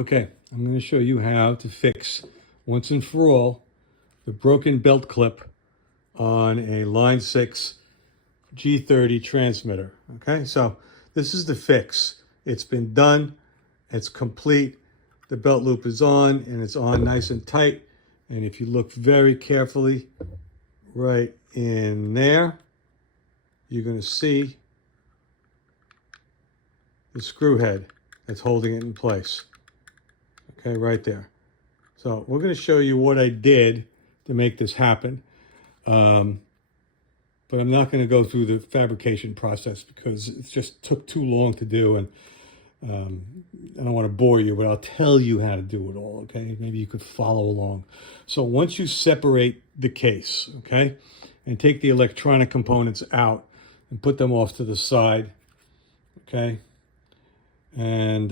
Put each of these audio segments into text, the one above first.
Okay, I'm going to show you how to fix, once and for all, the broken belt clip on a Line 6 G30 transmitter. Okay, so this is the fix. It's been done, it's complete. The belt loop is on, and it's on nice and tight. And if you look very carefully right in there, you're going to see the screw head that's holding it in place. Okay, right there. So we're going to show you what I did to make this happen. But I'm not going to go through the fabrication process because it just took too long to do, and I don't want to bore you, but I'll tell you how to do it all, okay? Maybe you could follow along. So once you separate the case, okay, and take the electronic components out and put them off to the side, okay, and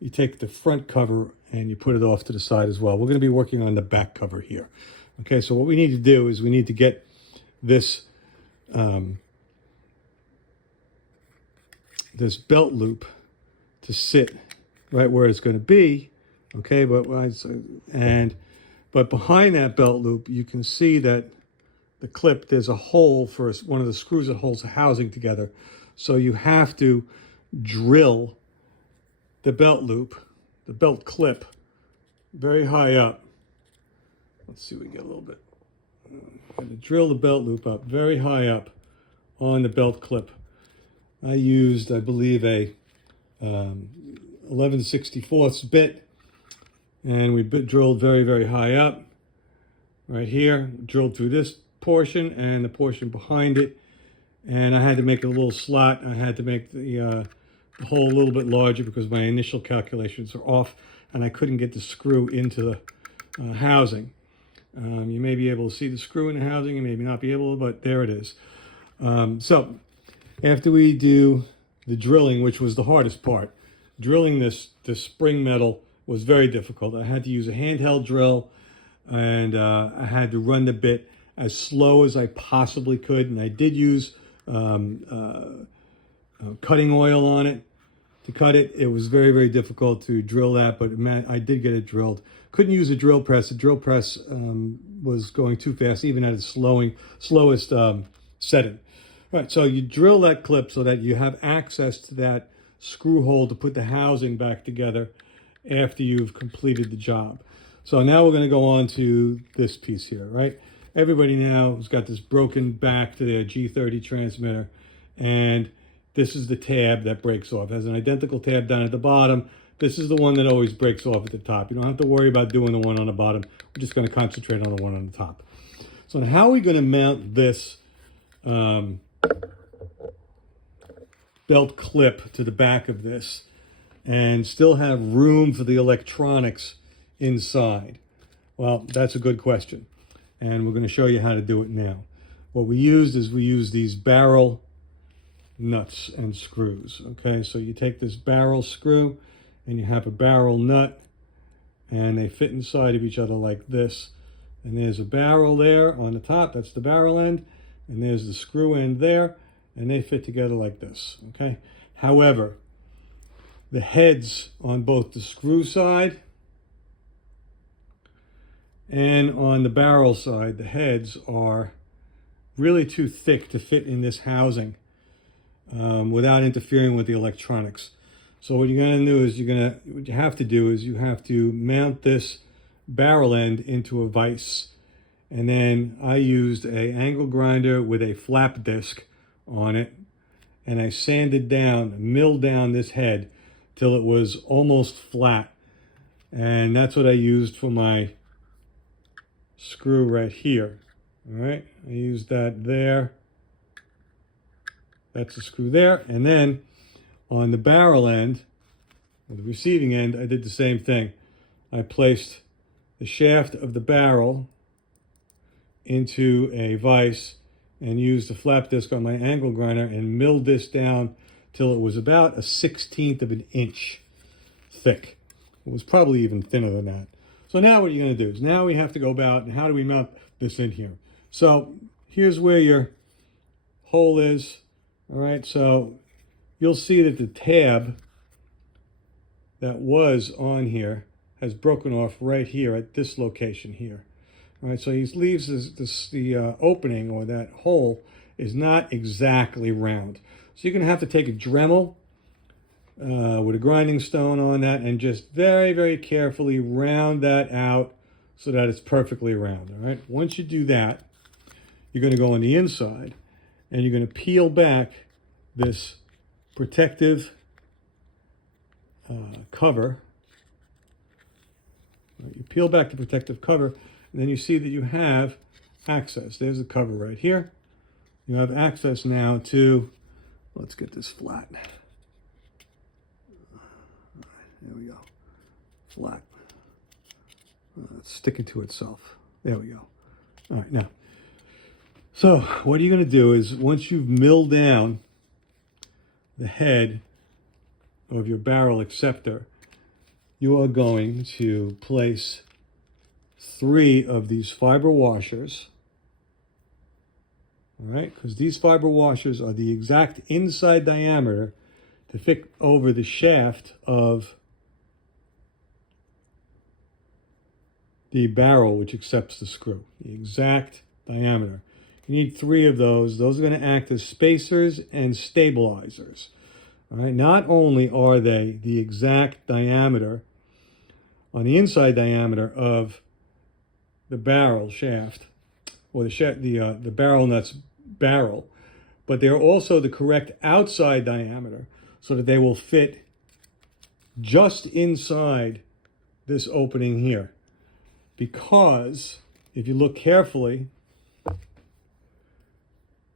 you take the front cover and you put it off to the side as well. We're going to be working on the back cover here. Okay, so what we need to do is we need to get this this belt loop to sit right where it's going to be. Okay, but behind that belt loop, you can see that the clip, there's a hole for one of the screws that holds the housing together. So you have to drill the belt loop, the belt clip, very high up. Let's see if we get a little bit. I'm going to drill the belt loop up very high up on the belt clip. I used, I believe, a 11/64 bit, and we drilled very, very high up. Right here, drilled through this portion and the portion behind it, and I had to make a little slot. I had to make the hole a little bit larger because my initial calculations are off, and I couldn't get the screw into the housing. You may be able to see the screw in the housing, you may not be able to, but there it is. So after we do the drilling, which was the hardest part, drilling this spring metal was very difficult. I had to use a handheld drill, and I had to run the bit as slow as I possibly could, and I did use cutting oil on it to cut it. It was very, very difficult to drill that, but man, I did get it drilled. Couldn't use a drill press. The drill press was going too fast, even at its slowest setting. All right, so you drill that clip so that you have access to that screw hole to put the housing back together after you've completed the job. So now we're going to go on to this piece here, right? Everybody now has got this broken back to their G30 transmitter, and this is the tab that breaks off. It has an identical tab down at the bottom. This is the one that always breaks off at the top. You don't have to worry about doing the one on the bottom. We're just going to concentrate on the one on the top. So now how are we going to mount this belt clip to the back of this and still have room for the electronics inside? Well, that's a good question, and we're going to show you how to do it now. What we used is we used these barrel nuts and screws. Okay, so you take this barrel screw and you have a barrel nut, and they fit inside of each other like this, and there's a barrel there on the top, that's the barrel end, and there's the screw end there, and they fit together like this. Okay, however, the heads on both the screw side and on the barrel side, the heads are really too thick to fit in this housing without interfering with the electronics. So what you're going to do is what you have to do is you have to mount this barrel end into a vise. And then I used a angle grinder with a flap disc on it, and I sanded down, milled down this head till it was almost flat. And that's what I used for my screw right here. All right, I used that there. That's the screw there. And then on the barrel end, or the receiving end, I did the same thing. I placed the shaft of the barrel into a vise and used the flap disc on my angle grinder and milled this down till it was about 1/16 of an inch thick. It was probably even thinner than that. So now what you're going to do is now we have to go about, and how do we mount this in here? So here's where your hole is. All right, so you'll see that the tab that was on here has broken off right here at this location here. All right, so he leaves the opening, or that hole is not exactly round. So you're going to have to take a Dremel with a grinding stone on that and just very, very carefully round that out so that it's perfectly round. All right, once you do that, you're going to go on the inside and you're going to peel back this protective cover. You peel back the protective cover, and then you see that you have access. There's the cover right here. You have access now to, let's get this flat. There we go. Flat. It's sticking to itself. There we go. All right, now. So what you're going to do is, once you've milled down the head of your barrel acceptor, you are going to place 3 of these fiber washers. All right, because these fiber washers are the exact inside diameter to fit over the shaft of the barrel which accepts the screw. The exact diameter. You need 3 of those. Those are going to act as spacers and stabilizers. All right, not only are they the exact diameter on the inside diameter of the barrel shaft, or the barrel nut's barrel, but they're also the correct outside diameter so that they will fit just inside this opening here. Because if you look carefully,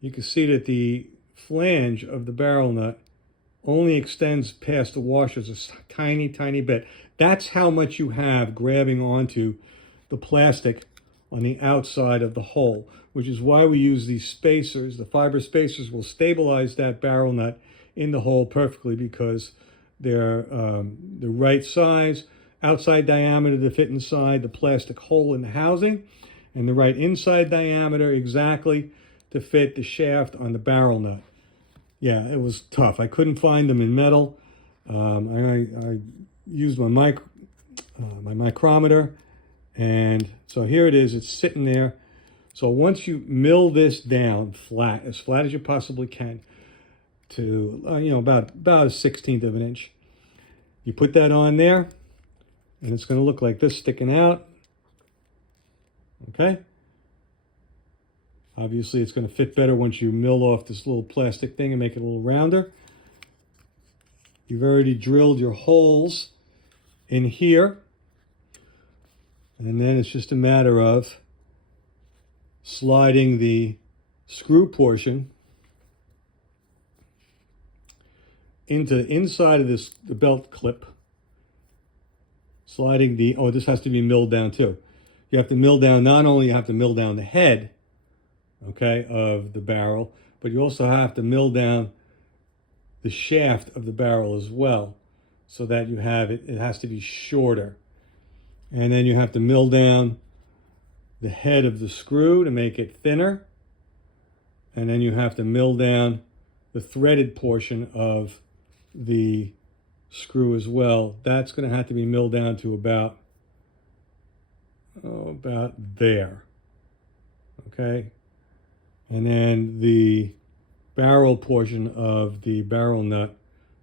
you can see that the flange of the barrel nut only extends past the washers a tiny, tiny bit. That's how much you have grabbing onto the plastic on the outside of the hole, which is why we use these spacers. The fiber spacers will stabilize that barrel nut in the hole perfectly, because they're the right size, outside diameter to fit inside the plastic hole in the housing, and the right inside diameter exactly to fit the shaft on the barrel nut. Yeah, it was tough. I couldn't find them in metal. I used my micrometer, and so here it is. It's sitting there. So once you mill this down flat as you possibly can, to about a 1/16 of an inch, you put that on there, and it's going to look like this sticking out. Okay. Obviously, it's going to fit better once you mill off this little plastic thing and make it a little rounder. You've already drilled your holes in here. And then it's just a matter of sliding the screw portion into the inside of the belt clip. Sliding this has to be milled down too. You have to mill down, not only you have to mill down the head, okay, of the barrel, but you also have to mill down the shaft of the barrel as well, so that you have it has to be shorter. And then you have to mill down the head of the screw to make it thinner. And then you have to mill down the threaded portion of the screw as well. That's going to have to be milled down to about there. Okay. And then the barrel portion of the barrel nut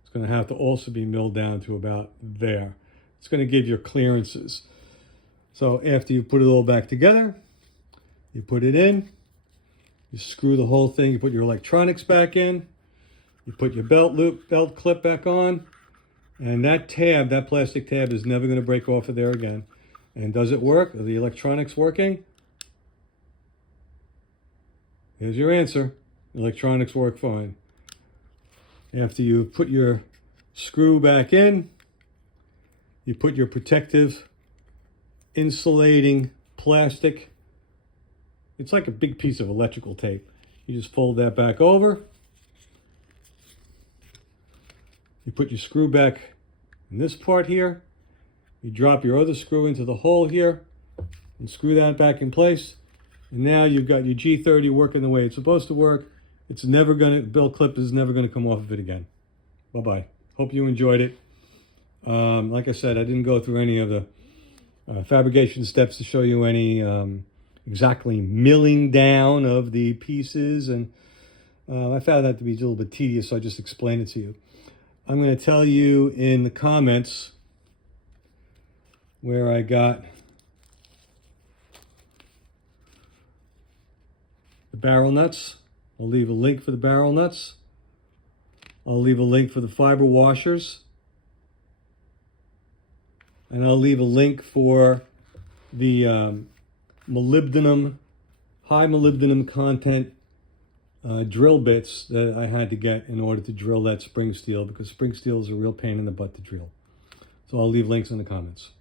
is going to have to also be milled down to about there. It's going to give you clearances. So after you put it all back together, you put it in, you screw the whole thing, you put your electronics back in, you put your belt clip back on, and that plastic tab is never going to break off of there again. And does it work? Are the electronics working? Here's your answer. Electronics work fine. After you put your screw back in, you put your protective insulating plastic. It's like a big piece of electrical tape. You just fold that back over. You put your screw back in this part here. You drop your other screw into the hole here and screw that back in place. And now you've got your G30 working the way it's supposed to work. Belt clip is never going to come off of it again. Bye-bye. Hope you enjoyed it. Like I said, I didn't go through any of the fabrication steps to show you any exactly milling down of the pieces, and I found that to be a little bit tedious, so I just explained it to you. I'm going to tell you in the comments where I got the barrel nuts. I'll leave a link for the barrel nuts. I'll leave a link for the fiber washers. And I'll leave a link for the molybdenum, high molybdenum content drill bits that I had to get in order to drill that spring steel, because spring steel is a real pain in the butt to drill. So I'll leave links in the comments.